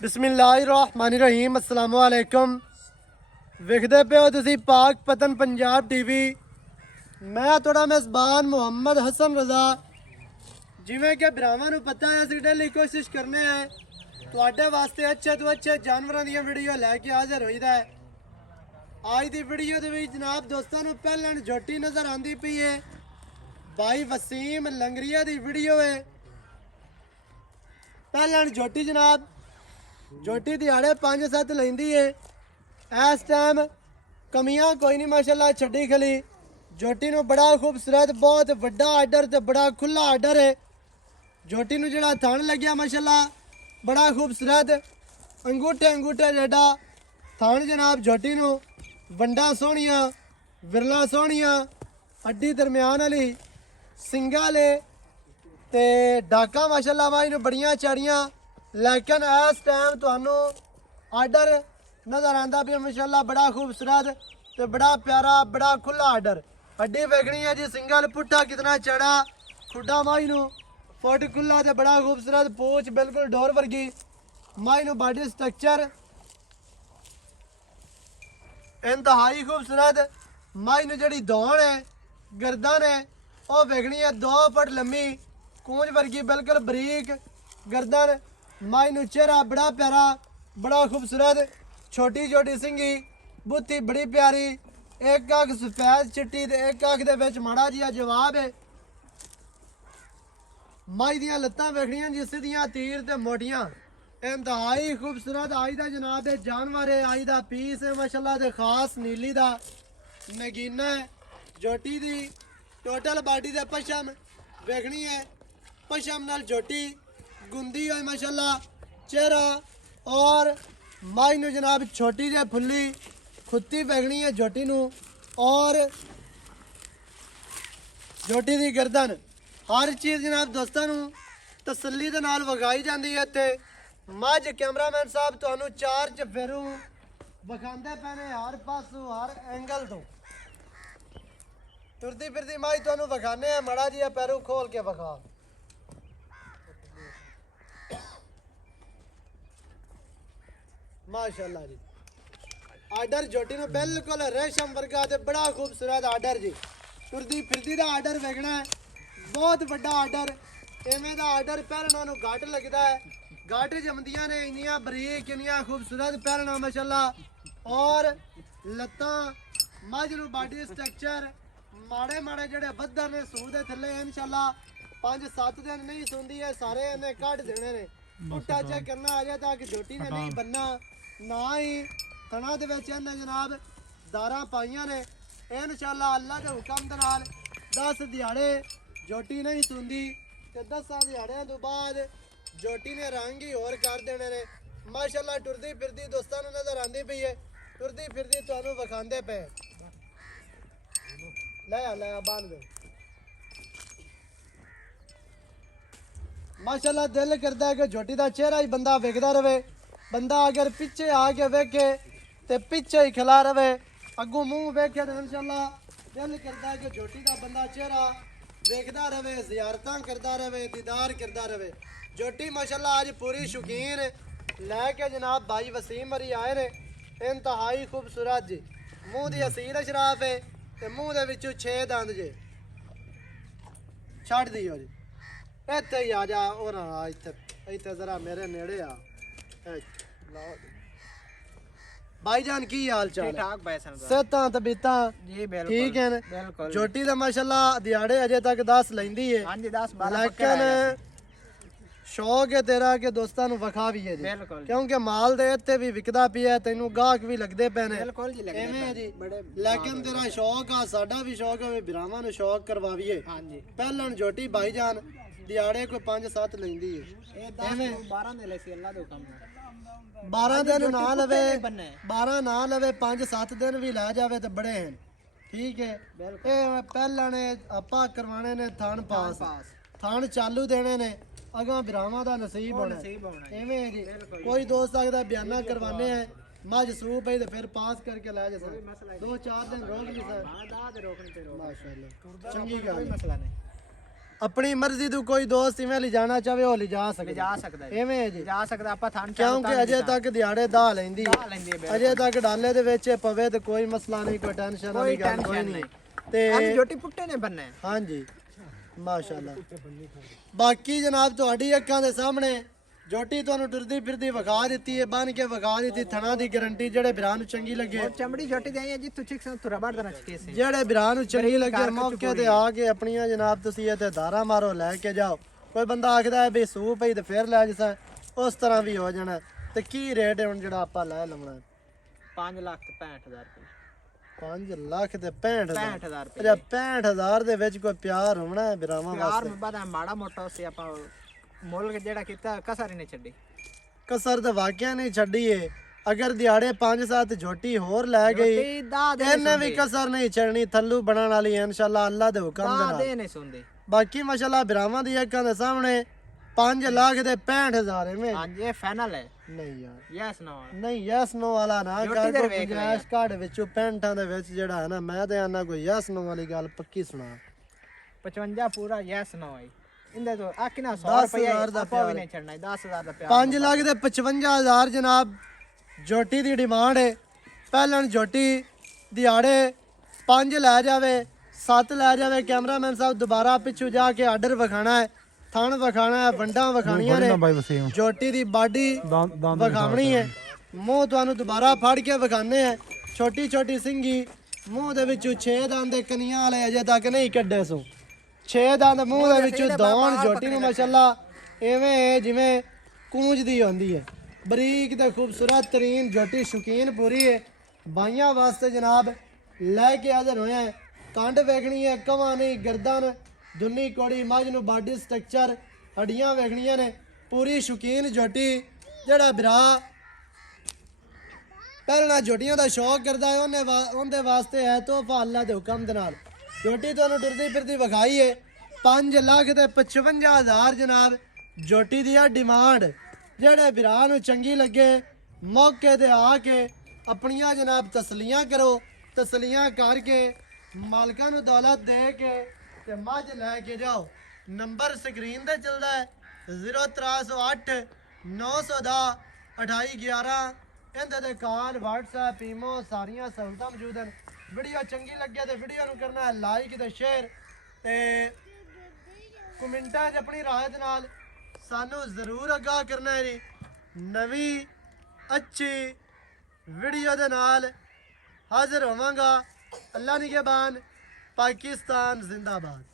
बिस्मिल्लाहिर्रहमानिर्रहीम अस्सलामु अलैकुम। ਵੇਖਦੇ ਪਿਓ ਤੁਸੀਂ ਪਾਕ ਪਤਨ ਪੰਜਾਬ ਟੀਵੀ। ਮੈਂ ਤੁਹਾਡਾ ਮੇਜ਼ਬਾਨ ਮੁਹੰਮਦ ਹਸਨ ਰਜ਼ਾ। ਜਿਵੇਂ ਕਿ ਭਰਾਵਾਂ ਨੂੰ ਪਤਾ ਹੈ ਅਸੀਂ ਡੇਲੀ ਕੋਸ਼ਿਸ਼ ਕਰਨੇ ਆ ਤੁਹਾਡੇ ਵਾਸਤੇ ਅੱਛੇ ਤੋਂ ਅੱਛੇ ਜਾਨਵਰਾਂ ਦੀਆਂ ਵੀਡੀਓ ਲੈ ਕੇ ਹਾਜ਼ਰ ਹੋਈਦਾ ਹੈ। ਅੱਜ ਦੀ ਵੀਡੀਓ ਦੇ ਵਿੱਚ ਜਨਾਬ ਦੋਸਤਾਂ ਨੂੰ ਪਹਿਲਣ ਝੋਟੀ ਨਜ਼ਰ ਆਂਦੀ ਪਈ ਹੈ। भाई वसीम लंगरिया की वीडियो है। पहलन झोटी जनाब झोटी दिहाड़े 5-7 लेंदी है। इस टाइम कमियां कोई नहीं माशाल्लाह छड्डी खली। झोटी नूं बड़ा खूबसूरत बहुत वड्डा आर्डर ते बड़ा खुला आर्डर है। झोटी नूं जिहड़ा थण लग्या माशाल्लाह बड़ा खूबसूरत अंगूठे जेड़ा थण जनाब। झोटी नूं वंडा सोहणियां विरला सोहणियां हड्डी दरम्यान वाली सिंगा ले ते डाका माशाल्लाह भाई ने बड़ियां चाड़ियां। लेकिन इस टाइम तुहानू आर्डर नज़र आंदा भी माशाल्लाह बड़ा खूबसूरत ते बड़ा प्यारा बड़ा खुला आर्डर। हड्डी वेखनी है जी सिंगल पुट्ठा कितना चढ़ा खुडा माई नू फुट खुला ते बड़ा खूबसूरत पूछ बिल्कुल डोर वर्गी माई नू बॉडी स्ट्रक्चर इंतहाई खूबसूरत। माई नू जड़ी दौड़ है गर्दन है ਉਹ ਵੇਖਣੀ ਹੈ 2 ਫੁੱਟ ਲੰਮੀ ਕੂੰਜ ਵਰਗੀ ਬਿਲਕੁਲ ਬਰੀਕ ਗਰਦਨ। ਮਾਈ ਨੂੰ ਚਿਹਰਾ ਬੜਾ ਪਿਆਰਾ ਬੜਾ ਖੂਬਸੂਰਤ ਛੋਟੀ ਛੋਟੀ ਸਿੰਗੀ ਬੁੱਤੀ ਬੜੀ ਪਿਆਰੀ ਇੱਕ ਅੱਖ ਸਫੈਦ ਚਿੱਟੀ ਤੇ ਇੱਕ ਅੱਖ ਦੇ ਵਿੱਚ ਮਾੜਾ ਜਿਹਾ ਜਵਾਬ ਹੈ। ਮਾਈ ਦੀਆਂ ਲੱਤਾਂ ਵੇਖਣੀਆਂ ਜਿਸ ਦੀਆਂ ਤੀਰ ਤੇ ਮੋਟੀਆਂ ਇੰਤਹਾਈ ਖੂਬਸੂਰਤ। ਅੱਜ ਦਾ ਜਨਾਬ ਦੇ ਜਾਨਵਰ ਹੈ ਅੱਜ ਦਾ ਪੀਸ ਹੈ ਮਾਸ਼ਾਅੱਲਾ ਤੇ ਖਾਸ ਨੀਲੀ ਦਾ ਨਗੀਨਾ ਹੈ। ਝੋਟੀ ਦੀ टोटल बॉडी दे पशम वेखनी है पशम नाल झोटी गुंदी है माशाल्लाह चेहरा और माई नू जनाब छोटी जे फुल्ली खुत्ती वेखनी है झोटी नू और झोटी दी गर्दन हर चीज़ जनाब दोस्तों नू तसल्ली दे नाल विखाई जाती है। इत्थे मझ कैमरामैन साहब तुहानू चार चफेरू विखांदे पैने हर पासों हर एंगल तो। तुरती फिरती माई तुहानू विखाने मड़ा जी पैरों खोल के विखा। माशाल्लाह जी आर्डर झोटी नू बिल्कुल रेशम वर्गा ते बड़ा खूबसूरत आर्डर जी। तुरती फिरती दा आर्डर वेखना है बहुत बड़ा आर्डर। इवें दा आर्डर पैरना नू घट लगता है घट जमदियां ने इन्नियां बरीक इन्नियां खूबसूरत पैरना माशाल्लाह और लत्तां मझ नू बॉडी स्ट्रक्चर माड़े माड़े जेडे बदर ने सूह दे थल्ले इंशाल्लाह 5-7 दिन नहीं सुंदी है सारे इन्हें कट देने ने। पुट्ठा चेक करना अजे तक झोटी ने नहीं बनना ना ही थणा दे विच इन्हें जनाब दारां पाईयां ने। इंशाल्लाह अल्लाह दे हुक्म दे नाल 10 दिहाड़े झोटी नहीं सुंदी ते 10 दिहाड़ियां तो बाद झोटी ने रंग ही होर कर देने ने माशाल्लाह। टुरदी फिरदी दोस्तां नूं नज़र आंदी पई है टुरदी फिरदी तुहानूं विखांदे पे लाया बांध दे। माशाल्लाह दिल करता है कि झोटी का चेहरा ही बंदा वेखदा रहे। बंदा अगर पीछे आके वेखे तो पीछे ही खिला रहे अगू मुंह वेखे तो इंशाल्लाह दिल करता है कि झोटी का बंदा चेहरा वेखदा रहे ज़ियारतां करता रहे दीदार करता रहे। झोटी माशाल्लाह आज पूरी शौकीन लैके जनाब भाई वसीम मरी आए ने इंतहाई खूबसूरत जी। मुँह की असील शराफ है ते मूँह दे विचों 6 दंद जे छड़ दियो जी। इत्थे ही आ जा और इत्थे जरा मेरे नेड़े आ भाईजान की हाल चाल है सेहतां तबीयतां ठीक है। झोटी दा माशाल्लाह दिहाड़े अजे तक 10 लैंदी है। हां जी 10-12 लेकिन शौक है तेरा कि दोस्तां नूं विखा भी है जी क्योंकि माल दे इत्थे भी विकदा पिया तैनूं गाहक भी लगदे पे ने एवें जी। लेकिन तेरा शौक आ साडा भी शौक है भरावां नूं शौक करवावीए। हां जी पहलन झोटी भाईजान दिहाड़े कोई 5-7 लैंदी है। 12 ने लैसी अल्लाह दे हुक्म नाल 12 दिन ना लवे 12 ना लवे 5-7 दिन भी लै जावे तो बड़े हैं ठीक है। ये पहलन आपा करवाने ने थान पास थान चालू देने ने अगों भरावां दा नसीब होना एवें जी। कोई दोस्त आखदा बयाना करवाने हैं मझ सूह पई तो फिर पास करके लै जा 2-4 दिन रोक ली सर माशाल्लाह चंगी गल ਆਪਣੀ ਮਰਜ਼ੀ ਤੋਂ ਕੋਈ ਦੋਸਤ ਇਵੇਂ ਲਿਜਾਣਾ ਚਾਹੇ ਉਹ ਲਿਜਾ ਸਕਦਾ ਸਕਦਾ ਜੀ, ਐਵੇਂ ਹੈ ਜੀ ਜਾ ਸਕਦਾ। ਆਪਾਂ ਥਾਂ ਕਿਉਂਕਿ ਅਜੇ ਤੱਕ ਦਿਹਾੜੇ ਦਾ ਲੈਂਦੀ ਹੈ। ਲੈਂਦੀ ਹੈ ਅਜੇ ਤੱਕ ਡਾਲੇ ਦੇ ਵਿੱਚ ਇਹ ਪਵੇ ਤੇ ਕੋਈ ਮਸਲਾ ਨਹੀਂ, ਕੋਈ ਟੈਨਸ਼ਨ ਵਾਲੀ ਗੱਲ ਕੋਈ ਨਹੀਂ। ਤੇ ਜੋਟੀ ਪੁੱਟੇ ਨੇ ਬੰਨੇ। ਹਾਂਜੀ ਮਾਸ਼ਾਅੱਲਾ। ਬਾਕੀ ਜਨਾਬ ਤੁਹਾਡੀ ਅੱਖਾਂ ਦੇ ਸਾਹਮਣੇ ਜੋਟੀ ਤੁਹਾਨੂੰ ਟੁਰਦੀ ਫਿਰਦੀ ਵਿਖਾ ਦਿੱਤੀ ਹੈ, ਬਨ ਕੇ ਵਿਖਾ ਦਿੱਤੀ। ਥਣਾ ਦੀ ਗਾਰੰਟੀ ਜਿਹੜੇ ਬਿਰਾਂ ਨੂੰ ਚੰਗੀ ਲੱਗੇ, ਚਮੜੀ ਜੋਟੀ ਦੇ ਆਈ ਜੀ ਤੂੰ ਚਿਕ ਸੰ ਤੁਰਾ ਬਾੜ ਦੇਣਾ ਚਕੇ ਸੇ ਜਿਹੜੇ ਬਿਰਾਂ ਨੂੰ ਚੰਗੀ ਲੱਗੇ ਮੌਕੇ ਤੇ ਆ ਕੇ ਆਪਣੀਆਂ ਜਨਾਬ ਤੁਸੀਂ ਇੱਥੇ ਧਾਰਾ ਮਾਰੋ ਲੈ ਕੇ ਜਾਓ। ਕੋਈ ਬੰਦਾ ਆਖਦਾ ਹੈ ਵੀ ਸੂ ਪਈ ਤੇ ਫਿਰ ਲੈ ਜਸਾ, ਉਸ ਤਰ੍ਹਾਂ ਵੀ ਹੋ ਜਾਣਾ। ਤੇ ਕੀ ਰੇਟ ਹੈ ਹੁਣ ਜਿਹੜਾ ਆਪਾਂ ਲੈ ਲਵਣਾ? 5,65,000 ਰੁਪਏ। 5,65,000 ਤੇ 65,000 ਰੁਪਏ। 65,000 ਦੇ ਵਿੱਚ ਕੋਈ ਪਿਆਰ ਹੋਣਾ ਹੈ ਬਿਰਾਵਾਂ ਯਾਰ ਵਾਸਤੇ? ਮੈਂ ਬਾਦਾ ਮਾੜਾ ਮੋਟਾ ਸੀ ਆਪਾਂ ਮੁੱਲ ਜਿਹੜਾ ਕੀਤਾ ਕਸਰ ਹੀ ਨਹੀਂ ਛੱਡੀ। ਕਸਰ ਤਾਂ ਵਾਕਿਆ ਨਹੀਂ ਛੱਡੀ ਏ। ਅਗਰ ਦਿਹਾੜੇ 5-7 ਝੋਟੀ ਹੋਰ ਲੈ ਗਈ ਇਹਨੇ ਵੀ ਕਸਰ ਨਹੀਂ ਛੱਡਣੀ। ਥੱਲੂ ਬਣਨ ਵਾਲੀ ਹੈ ਇਨਸ਼ਾਅੱਲਾ ਅੱਲਾ ਦੇ ਹੁਕਮ ਦੇ ਨਾਲ। ਨਹੀਂ ਸੁਣਦੇ ਬਾਕੀ ਮਾਸ਼ਾਅੱਲਾ ਬਿਰਾਵਾਂ ਦੀ ਅੱਖਾਂ ਦੇ ਸਾਹਮਣੇ 5 ਲੱਖ ਤੇ 65,000 ਐਵੇਂ। ਹਾਂਜੀ ਇਹ ਫਾਈਨਲ ਹੈ। ਨਹੀਂ ਯਾਰ ਯੈਸ ਨੋ ਨਹੀਂ ਯੈਸ ਨੋ ਵਾਲਾ ਨਾ ਕਰ। ਗੁੰਜਾਇਸ਼ ਕਾਰਡ ਵਿੱਚੋਂ 65 ਦੇ ਵਿੱਚ ਜਿਹੜਾ ਹੈ ਨਾ, ਮੈਂ ਤੇ ਆਨਾ ਕੋਈ ਯੈਸ ਨੋ ਵਾਲੀ ਗੱਲ ਪੱਕੀ ਸੁਣਾ। 55 ਪੂਰਾ ਯੈਸ ਨੋ ਹੈ ਇੰਦੇ ਤੋਂ ਆ ਕਿਨਾ 100 ਰੁਪਏ ਦਾ ਆਪਾਂ ਵੀ ਨਹੀਂ ਛੱਡਣਾ। 10,000 ਦਾ ਪਿਆਰ। 5 ਲੱਖ ਤੇ 55,000 ਜਨਾਬ ਜੋਟੀ ਦੀ ਡਿਮਾਂਡ ਹੈ। ਪਹਿਲਣ ਜੋਟੀ ਦਿਹਾੜੇ 5 ਲੈ ਜਾਵੇ 7 ਲੈ ਜਾਵੇ। ਕੈਮਰਾਮੈਨ ਸਾਹਿਬ ਦੁਬਾਰਾ ਪਿੱਛੂ ਜਾ ਕੇ ਆਰਡਰ ਵਿਖਾਣਾ ਹੈ, ਥਣ ਵਿਖਾਣਾ ਹੈ, ਵੰਡਾਂ ਵਿਖਾਣੀਆਂ ਨੇ, ਜੋਟੀ ਦੀ ਬਾਡੀ ਵਿਖਾਵਣੀ ਹੈ। ਮੂੰਹ ਤੁਹਾਨੂੰ ਦੁਬਾਰਾ ਫੜ ਕੇ ਵਿਖਾਣੇ ਹੈ। ਛੋਟੀ ਛੋਟੀ ਸਿੰਗੀ ਮੂੰਹ ਦੇ ਵਿੱਚੋਂ 6 ਦੰਦ ਕਨੀਆਂ ਵਾਲੇ ਅਜੇ ਤੱਕ ਨਹੀਂ ਕੱਢੇ ਸੋ। 6 ਦੰਦ ਮੂੰਹ ਦੇ ਵਿੱਚੋਂ ਦੌਣ ਜੋਟੀ ਨੂੰ ਮਾਸ਼ਾਅੱਲਾ ਐਵੇਂ ਜਿਵੇਂ ਕੂੰਜ ਦੀ ਹੁੰਦੀ ਹੈ। ਬਰੀਕ ਤੇ ਖੂਬਸੂਰਤ ਤਰੀਨ ਜੋਟੀ ਸ਼ੌਕੀਨ ਪੂਰੀ ਹੈ। ਬਾਈਆਂ ਵਾਸਤੇ ਜਨਾਬ ਲੈ ਕੇ ਹਾਜ਼ਰ ਹੋਏ ਹੈ। ਕੰਡ ਵੇਖਣੀ ਹੈ, ਕਵਾ ਨਹੀਂ, ਗਰਦਨ ਦੁੰਨੀ ਕੋੜੀ, ਮੱਝ ਨੂੰ ਬਾਡੀ ਸਟਰਕਚਰ ਹੱਡੀਆਂ ਵੇਖਣੀਆਂ ਨੇ। ਪੂਰੀ ਸ਼ੌਕੀਨ ਜੋਟੀ ਜਿਹੜਾ ਬਿਰਾ ਪਹਿਲਾਂ ਜੋਟੀਆਂ ਦਾ ਸ਼ੌਕ ਕਰਦਾ ਹੈ ਉਹਦੇ ਵਾਸਤੇ ਹੈ ਤੋਹਫਾ ਅੱਲਾ ਦੇ ਹੁਕਮ ਦੇ ਨਾਲ। ਜੋਟੀ ਤੁਹਾਨੂੰ ਟੁਰਦੀ ਫਿਰਦੀ ਵਿਖਾਈ ਹੈ। 5 ਲੱਖ ਤੇ 55,000 ਜਨਾਬ ਜੋਟੀ ਦੀ ਆ ਡਿਮਾਂਡ। ਜਿਹੜੇ ਬਿਰਾ ਨੂੰ ਚੰਗੀ ਲੱਗੇ ਮੌਕੇ ਤੇ ਆ ਕੇ ਆਪਣੀਆਂ ਜਨਾਬ ਤਸਲੀਆਂ ਕਰੋ। ਤਸਲੀਆਂ ਕਰਕੇ ਮਾਲਕਾਂ ਨੂੰ ਦੌਲਤ ਦੇ ਕੇ ਤੇ ਮੱਝ ਲੈ ਕੇ ਜਾਓ। ਨੰਬਰ ਸਕਰੀਨ ਤੇ ਚੱਲਦਾ ਹੈ 0308 910 2811। ਇਹਦੇ ਤੇ ਕਾਲ WhatsApp ਈਮੋ ਸਾਰੀਆਂ ਸਹੂਲਤਾਂ ਮੌਜੂਦ ਹਨ। ਵੀਡੀਓ ਚੰਗੀ ਲੱਗੇ ਤੇ ਵੀਡੀਓ ਨੂੰ ਕਰਨਾ ਹੈ ਲਾਈਕ ਤੇ ਸ਼ੇਅਰ ਤੇ ਕਮੈਂਟਾਂ 'ਚ ਆਪਣੀ ਰਾਏ ਦੇ ਨਾਲ ਸਾਨੂੰ ਜ਼ਰੂਰ ਆਗਾਹ ਕਰਨਾ ਹੈ ਜੀ। ਨਵੀਂ ਅੱਛੀ ਵੀਡੀਓ ਦੇ ਨਾਲ ਹਾਜ਼ਰ ਹੋਵਾਂਗਾ। ਅੱਲਾ ਨਿਗਹਿਬਾਨ। ਪਾਕਿस्तान जिंदाबाद।